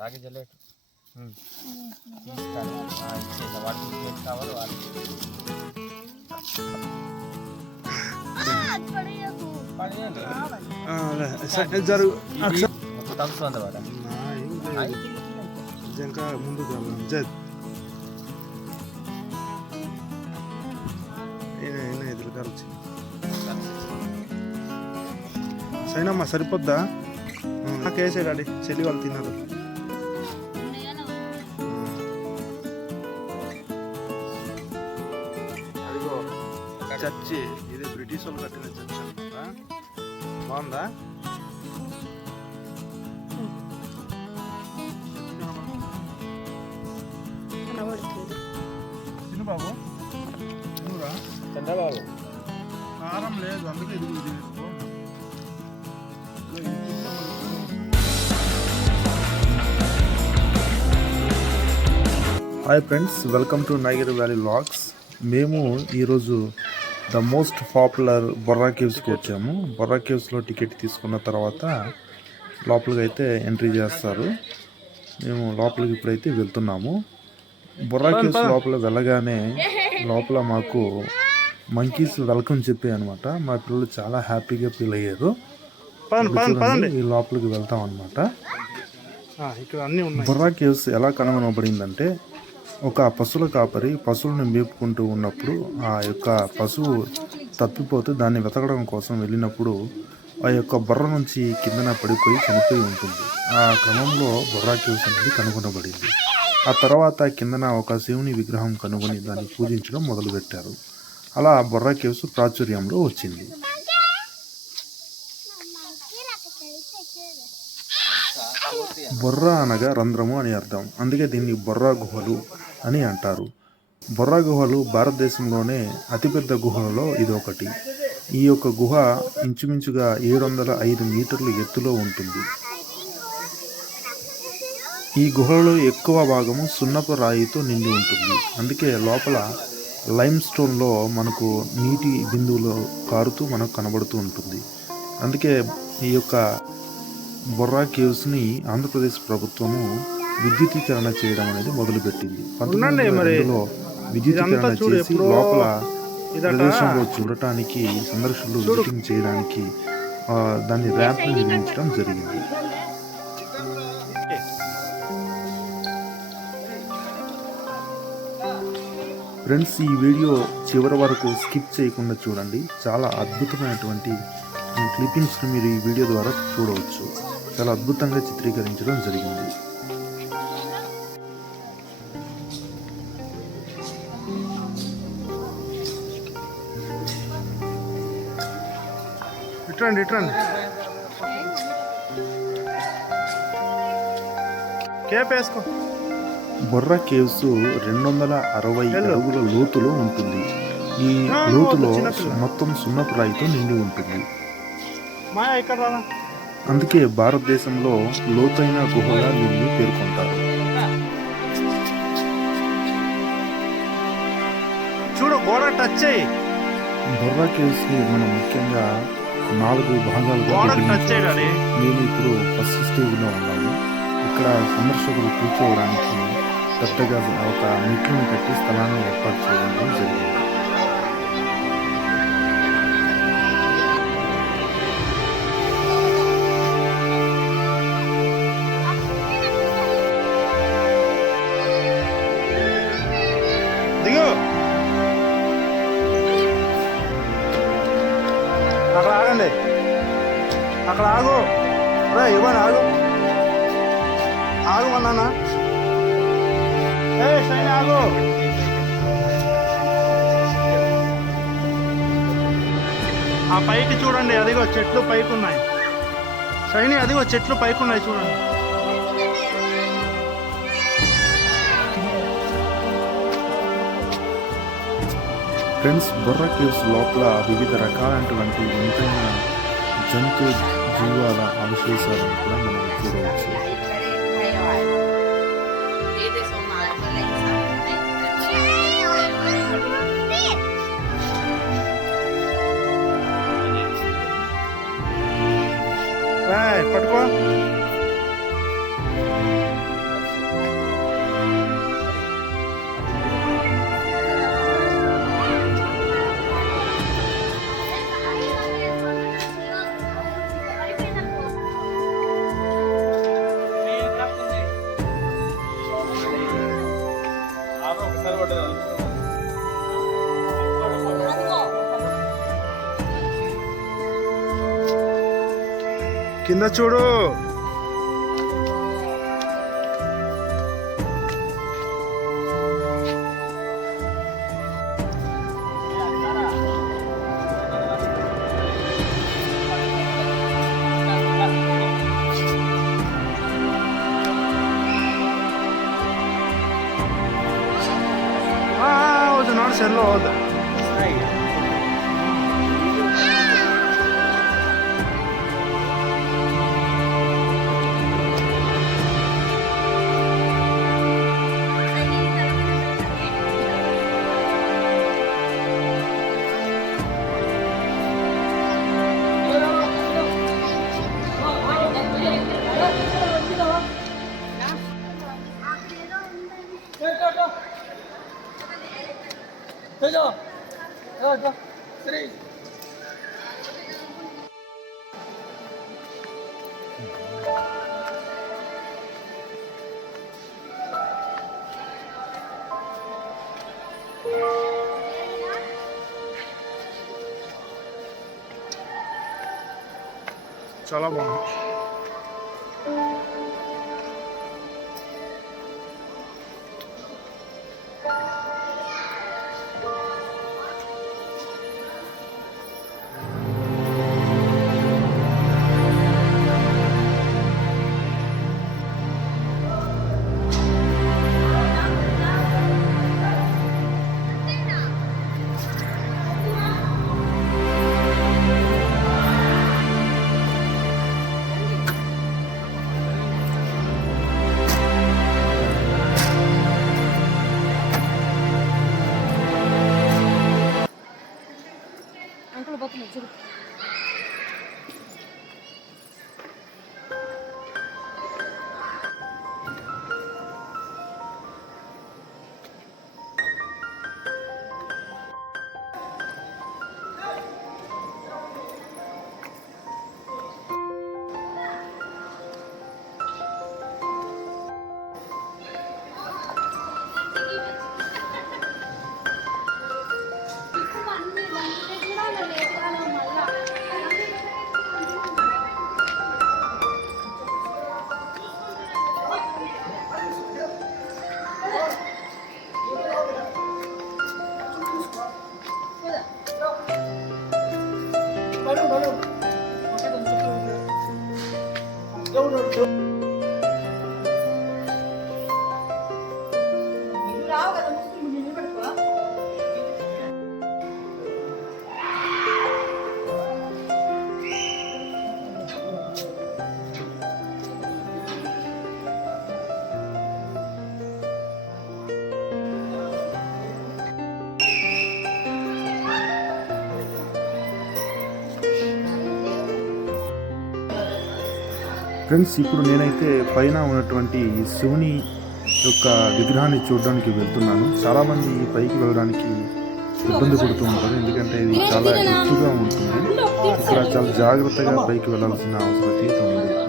లాగే జల్లేటు తీస్తాను ఇచ్చేసా వాడికి ఏం కావాలో వాడికి జరుగు తగ్గుతుంది వాడ ఇంకా ముందుకు ఎదురు కలిసి సైనమ్మా సరిపోద్దా నాకు వేసేయాలి చెల్లి వాళ్ళు తిన్నారు అదిగో చర్చి ఇది బ్రిటిష్ వాళ్ళు కట్టిన చర్చ్ అనమాట బాగుందా తిను బాబు తినురా చంద్రబాబు కారం లేదు అందుకే ఇది hi friends, welcome to nigervallyvlogs. మేము ఈరోజు ద మోస్ట్ పాపులర్ బొర్రా కేవ్స్కి వచ్చాము. బొర్రా కేవ్స్లో టికెట్ తీసుకున్న తర్వాత లోపలికి అయితే ఎంట్రీ చేస్తారు. మేము లోపలికి ఇప్పుడైతే వెళ్తున్నాము. బొర్రా కేవ్స్ లోపల వెళ్ళగానే లోపల మాకు మంకీస్ వెల్కమ్ చెప్పాయి అనమాట. మా పిల్లలు చాలా హ్యాపీగా ఫీల్ అయ్యారు. ఈ లోపలికి వెళ్తాం అనమాట. బొర్రా కేవ్స్ ఎలా కనుగొనబడిందంటే, ఒక పశువుల కాపరి పశువులను మేపుకుంటూ ఉన్నప్పుడు ఆ యొక్క పశువు తప్పిపోతే దాన్ని వెతకడం కోసం వెళ్ళినప్పుడు ఆ యొక్క బొర్ర నుంచి కిందన పడిపోయి చనిపోయి ఉంటుంది. ఆ క్రమంలో బొర్రా కేవ్స్ అనేది కనుగొనబడింది. ఆ తర్వాత కిందన ఒక శివుని విగ్రహం కనుగొని దాన్ని పూజించడం మొదలుపెట్టారు. అలా బొర్రా కేవ్స్ ప్రాచుర్యంలో వచ్చింది. బొర్రా అనగా రంధ్రము అని అర్థం. అందుకే దీన్ని బొర్రా గుహలు అని అంటారు. బొర్రా గుహలు భారతదేశంలోనే అతిపెద్ద గుహలలో ఇది ఒకటి. ఈ యొక్క గుహ ఇంచుమించుగా 705 మీటర్ల ఎత్తులో ఉంటుంది. ఈ గుహలో ఎక్కువ భాగము సున్నపు రాయితో నిండి ఉంటుంది. అందుకే లోపల లైమ్ స్టోన్లో మనకు నీటి బిందువులు కారుతూ మనకు కనబడుతూ ఉంటుంది. అందుకే ఈ యొక్క బొర్రా కేవ్స్ని ఆంధ్రప్రదేశ్ ప్రభుత్వము విద్యుతీకరణ చేయడం అనేది మొదలుపెట్టింది. 1902లో విద్యుతీకరణ చేసి లోపల ప్రదేశంలో చూడటానికి సందర్శకులు విజిటింగ్ చేయడానికి దాన్ని ర్యాంప్ని నిర్మించడం జరిగింది. ఫ్రెండ్స్, ఈ వీడియో చివరి వరకు స్కిప్ చేయకుండా చూడండి. చాలా అద్భుతమైనటువంటి క్లిప్పింగ్స్ని మీరు ఈ వీడియో ద్వారా చూడవచ్చు. చాలా అద్భుతంగా చిత్రీకరించడం జరిగింది. ఇట్రండి కేప్ వేసుకో. బొర్రా కేవ్స్ 260 అడుగుల లోతులో ఉంటుంది. ఈ లోతులో మొత్తం సున్నపు రాయితో నిండి ఉంటుంది. అందుకే భారతదేశంలో లోతైన గుహగా దీన్ని పేర్కొంటారు. చూడు గోడ టచ్ అయ్యి. బొర్రా కేవ్స్ ని మనం ముఖ్యంగా 4 భాగాలుగా విభజించాలి. మేము ఇప్పుడు ఫస్ట్ స్టేజ్ లో ఉన్నాము. ఇక్కడ సందర్శకులు కూర్చోవడానికి పెద్దగా ఒక మెట్లను కట్టి స్థలాన్ని ఏర్పాటు చేయడం జరిగింది. అక్కడ ఆగండి, అక్కడ ఆగు. రా ఇవ్వండి, ఆగుమన్నా. సైన్ ఆగు. ఆ పైకి చూడండి, అదిగో చెట్లు పైకి ఉన్నాయి. సైని అదిగో చెట్లు పైకి ఉన్నాయి చూడండి. ఫ్రెండ్స్, బొర్రా కేవ్స్ లోపల వివిధ రకాలైనటువంటి వింతైన జంతు జీవాల అవశేషాలను కూడా మనం చూడవచ్చు. పట్టుకో. కింద చూడు. నాట్ సెల్లో అవుతా. చాలా బాగుంది. ఫ్రెండ్స్, ఇప్పుడు నేనైతే పైన ఉన్నటువంటి శివుని యొక్క విగ్రహాన్ని చూడడానికి వెళ్తున్నాను. చాలామంది పైకి వెళ్ళడానికి ఇబ్బంది పడుతూ ఉంటారు, ఎందుకంటే ఇది చాలా ఎత్తుగా ఉంటుంది. ఇక్కడ చాలా జాగ్రత్తగా పైకి వెళ్ళాల్సిన అవసరం ఉంది.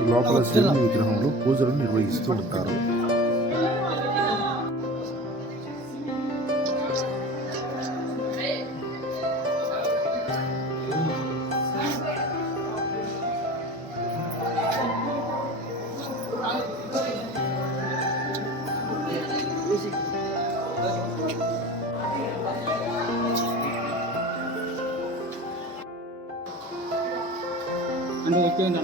ఈ లోపల శివుని విగ్రహంలో పూజలు నిర్వహిస్తూ ఉంటారు. అంటే వచ్చేది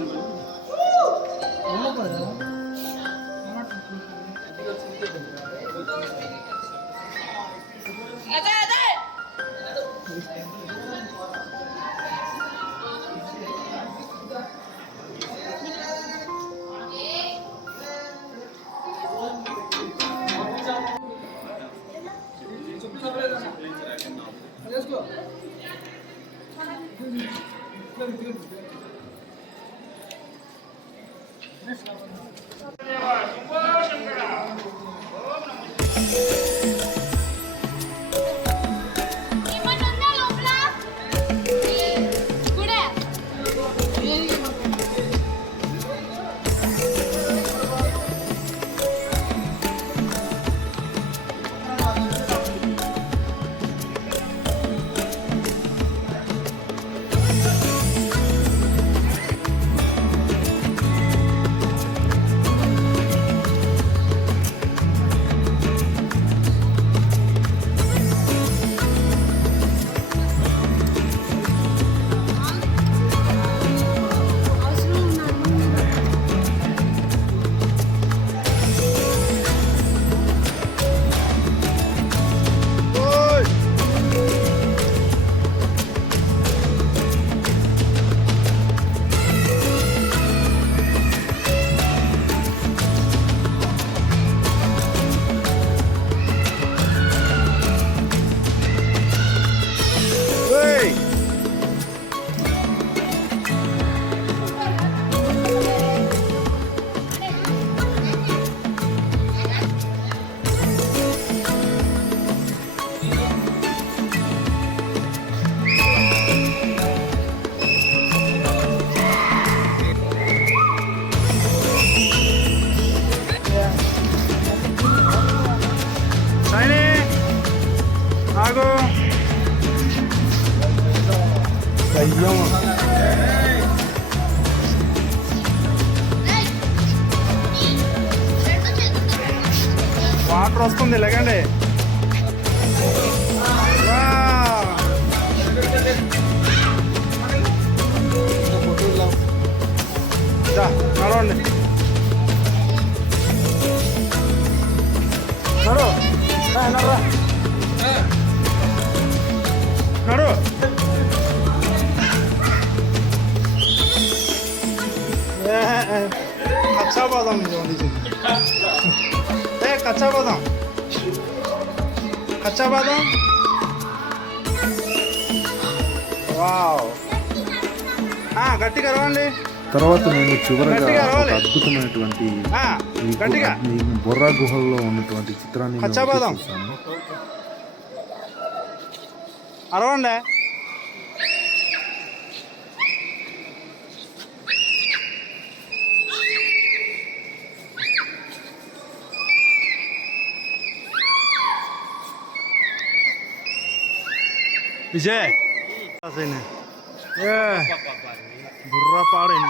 అయ్యో వాటర్ వస్తుంది లేకండి. నడవండి నడు నడు నడు కచ్చా బాదం కచ్చా బాదం కచ్చా బాదం వావ్ గట్టిగా రవండి. తర్వాత నేను చివరగా ఒక అద్భుతమైనటువంటి ఈ బొర్రా గుహల్లో ఉన్నటువంటి చిత్రాన్ని చూసాను. అరవండి విజయ్ బుర్రా పాడైన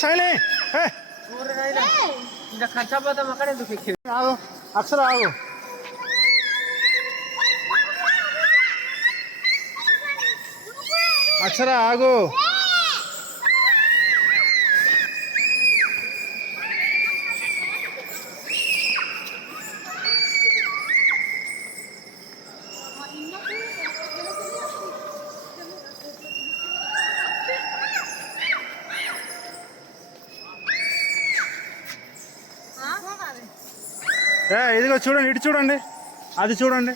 శైలి ఇంకా ఖర్చా పోతాం అక్కడ ఎందుకు ఆగు అక్షర ఆగు. అక్షర ఆగు. ఇదిగో చూడండి, ఇటు చూడండి, అది చూడండి,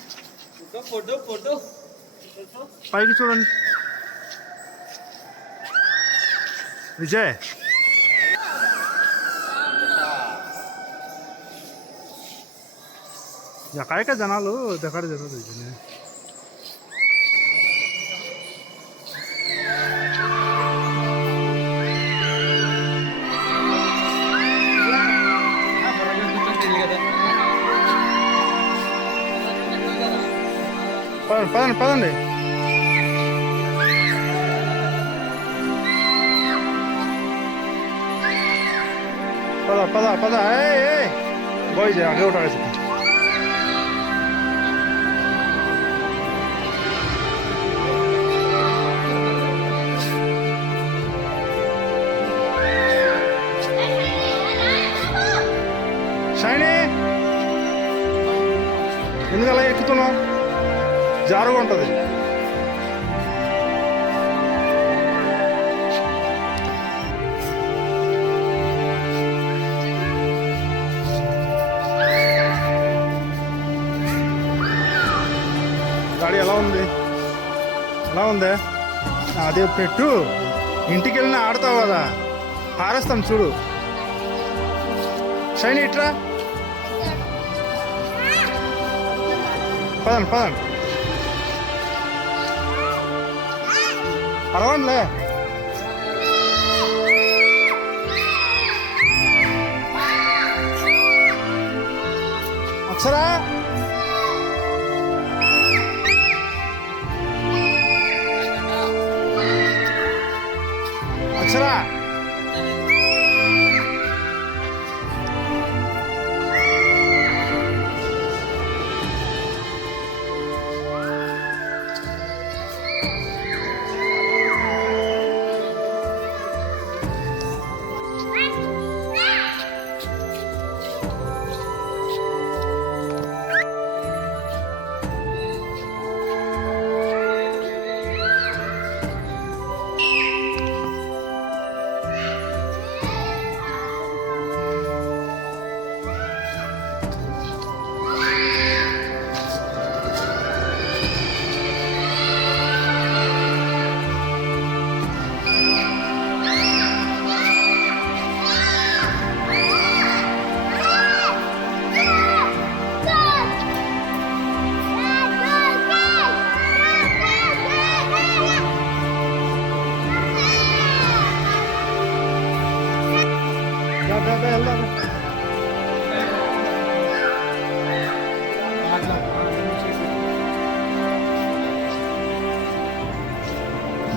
పైకి చూడండి. విజయ్ काय काय जनालू देखाड जरूर है పదండి పద బాయ్ आगे उठा షైనీ ఎందుకు అలా ఎక్కుతున్నావు? జారుగా ఉంటుంది. గాడి ఎలా ఉంది? ఎలా ఉంది? అదే పెట్టు, ఇంటికి వెళ్ళినా ఆడతావు కదా, పారేస్తాం చూడు. షైనీ ఇట్రా, పదండి పర్వాలే. అక్షరా అక్షరా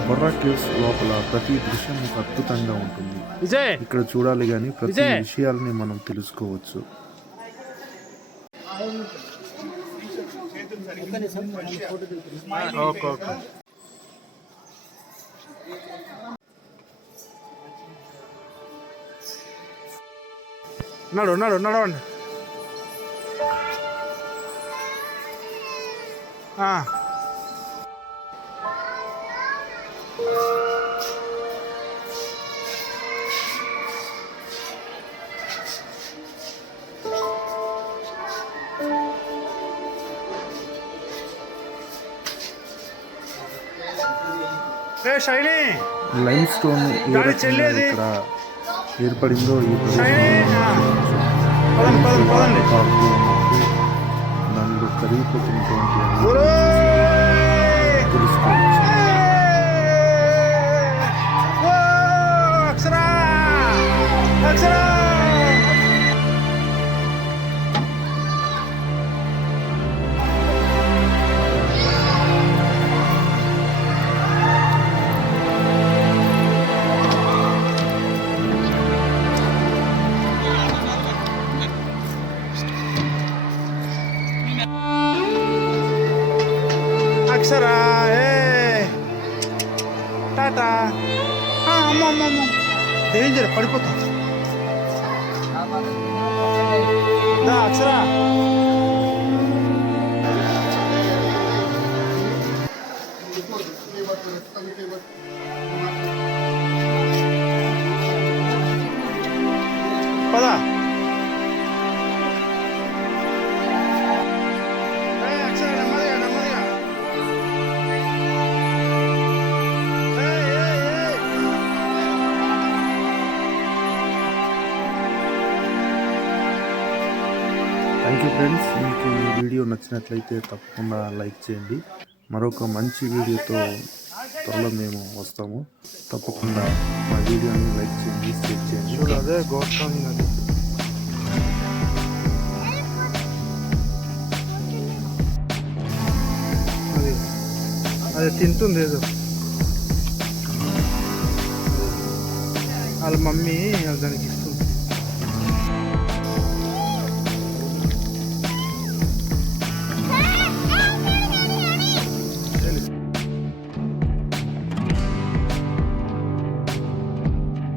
బొర్రా కేవ్స్ లోపల ప్రతి దృశ్యం ఒక అద్భుతంగా ఉంటుంది. ఇక్కడ చూడాలి కానీ ప్రతి విషయాలని మనం తెలుసుకోవచ్చు. నడవండి. లైమ్ స్టోన్ ఏ రకంగా ఇక్కడ ఏర్పడిందో ఈ దానిలో కరిగిపోతున్నటువంటి తెలుసుకోవచ్చు. అక్షరా టాటా. అమ్మ డేంజర్, పడిపోతాం. అక్షరా పదా. Thank you friends. మీకు ఈ వీడియో నచ్చినట్లయితే తప్పకుండా లైక్ చేయండి. మరొక మంచి వీడియోతో త్వరలో మేము వస్తాము. తప్పకుండా మా వీడియోని లైక్ చేయండి, షేర్ చేయండి. అదే గోస్వామి అది అది తింటుంది ఏదో. వాళ్ళ మమ్మీ దానికి